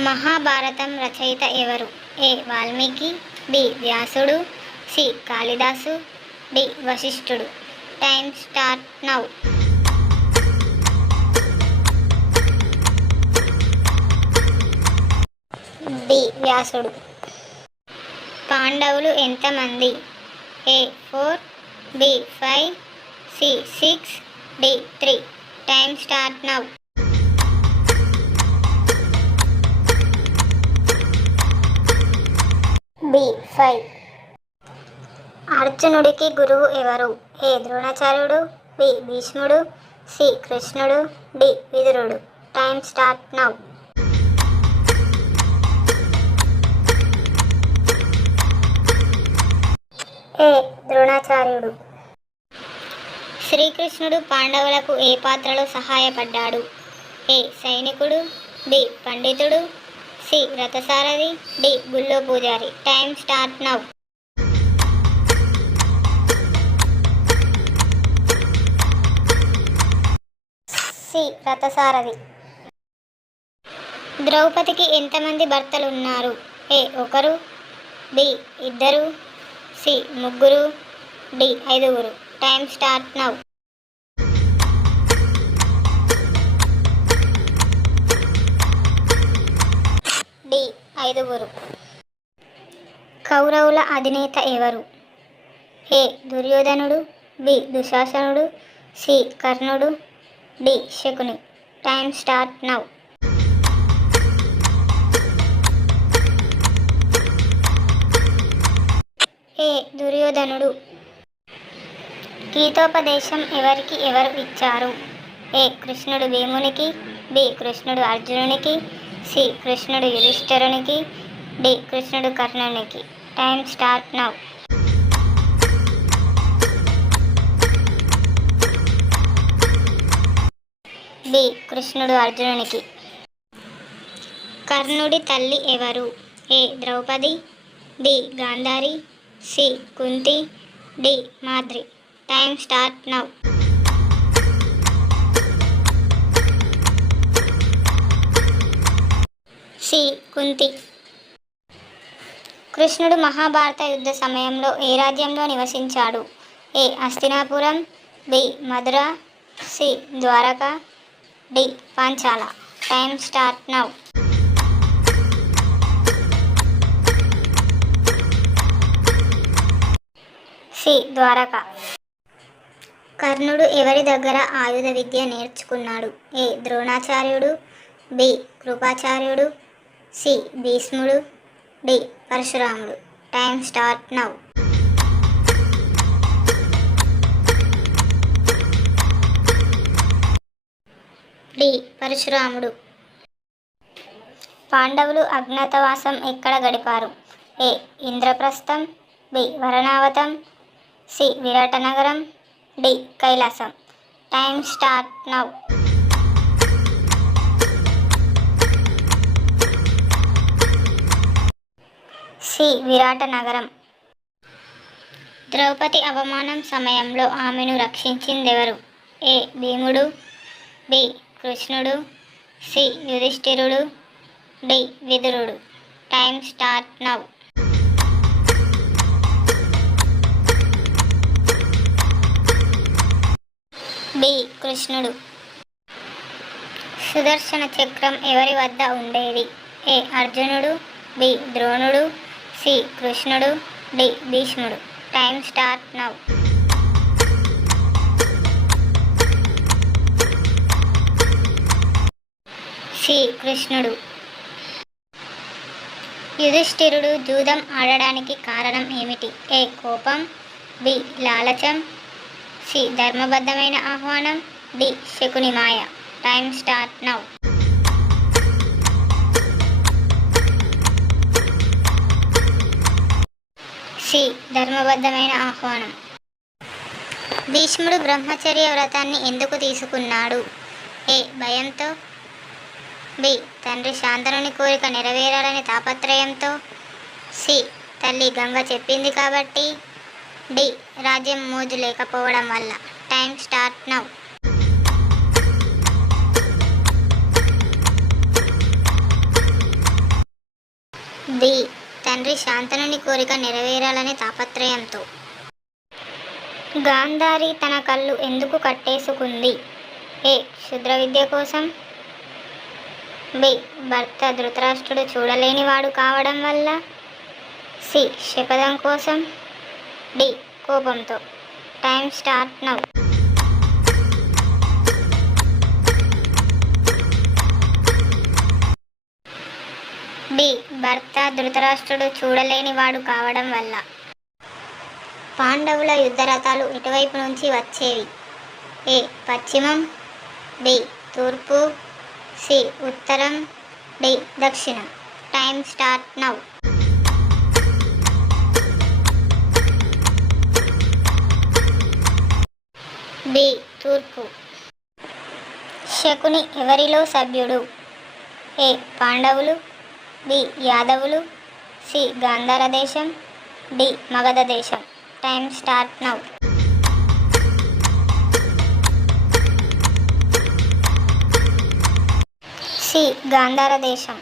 మహాభారతం రచయిత ఎవరు? A Valmiki, B Vyasudu, C Kalidasu, D Vashishtudu. Time start now. B Vyasudu. పాండవులు ఎంతమంది? A 4, B 5, C 6, D 3. Time start now. B 5. అర్జునుడికి గురువు ఎవరు? ఏ ద్రోణాచార్యుడు, బి భీష్ముడు, సి కృష్ణుడు, డి విదురుడు. Time start now. ఏ ద్రోణాచార్యుడు. శ్రీకృష్ణుడు పాండవులకు ఏ పాత్రలో సహాయపడ్డాడు? ఏ సైనికుడు, బి పండితుడు, సి రథసారథి, డి గుళ్ళో పూజారి. Time start now. సి రథసారథి. ద్రౌపదికి ఎంతమంది భర్తలు ఉన్నారు? A 1, B 2, C 3, D 5. Time start now. D 5. కౌరవుల అధినేత ఎవరు? ఏ దుర్యోధనుడు, బి దుశాసనుడు, సి కర్ణుడు, D Shakuni. Time start now. A దుర్యోధనుడు. గీతోపదేశం ఎవరికి ఎవరు ఇచ్చారు? ఏ కృష్ణుడు భీమునికి, బి కృష్ణుడు అర్జునునికి, సి కృష్ణుడు యుధిష్ఠిరునికి, డి కృష్ణుడు కర్ణునికి. Time start now. బి కృష్ణుడు అర్జునునికి. కర్ణుడి తల్లి ఎవరు? A Draupadi, B Gandhari, C Kunti, D Madri. Time start now. C Kunti. కృష్ణుడు మహాభారత యుద్ధ సమయంలో ఏ రాజ్యంలో నివసించాడు? A Hastinapuram, B Mathura, C Dwarka, D Panchala. Time start now. C Dwarka. కర్ణుడు ఎవరి దగ్గర ఆయుధ విద్య నేర్చుకున్నాడు? ఏ ద్రోణాచార్యుడు, బి కృపాచార్యుడు, సి భీష్ముడు, డి పరశురాముడు. Time start now. డి పరశురాముడు. పాండవులు అజ్ఞాతవాసం ఎక్కడ గడిపారు? ఏ Indraprastha, B Varanavata, C Viratanagaram, D Kailasam. Time start now. C Viratanagaram. Draupadi అవమానం సమయంలో ఆమెను రక్షించిందెవరు? ఏ భీముడు, బి కృష్ణుడు, సి యుధిష్ఠిరుడు, డి విదురుడు. Time start now. బి కృష్ణుడు. సుదర్శన చక్రం ఎవరి వద్ద ఉండేది? ఏ అర్జునుడు, బి ద్రోణుడు, సి కృష్ణుడు, డి భీష్ముడు. Time start now. సి కృష్ణుడు. యుధిష్ఠిరుడు జూదం ఆడడానికి కారణం ఏమిటి? ఏ కోపం, బి లాలచం, సి ధర్మబద్ధమైన ఆహ్వానం, డి శకుని మాయ. Time start now. సి ధర్మబద్ధమైన ఆహ్వానం. భీష్ముడు బ్రహ్మచర్య వ్రతాన్ని ఎందుకు తీసుకున్నాడు? ఏ భయంతో, బి తండ్రి శాంతనుని కోరిక నెరవేరాలని తాపత్రయంతో, సి తల్లి గంగ చెప్పింది కాబట్టి, డి రాజ్యం మోజు లేకపోవడం వల్ల. Time start now. బి తండ్రి శాంతనుని కోరిక నెరవేరాలనే తాపత్రయంతో. గాంధారి తన కళ్ళు ఎందుకు కట్టేసుకుంది? ఏ క్షుద్ర విద్య కోసం. బి భర్త ధృతరాష్ట్రుడు చూడలేనివాడు కావడం వల్ల. సి శపథం కోసం. డి కోపంతో. Time start now. బి భర్త ధృతరాష్ట్రుడు చూడలేనివాడు కావడం వల్ల. పాండవుల యుద్ధరథాలు ఇటువైపు నుంచి వచ్చేవి. ఏ పశ్చిమం. బి తూర్పు. సి ఉత్తరం. డి దక్షిణం. Time start now. బి తూర్పు. శకుని ఎవరిలో సభ్యుడు? ఏ పాండవులు. బి యాదవులు. సి గాంధార దేశం. డి మగధ దేశం. Time start now. C Gandhara దేశం.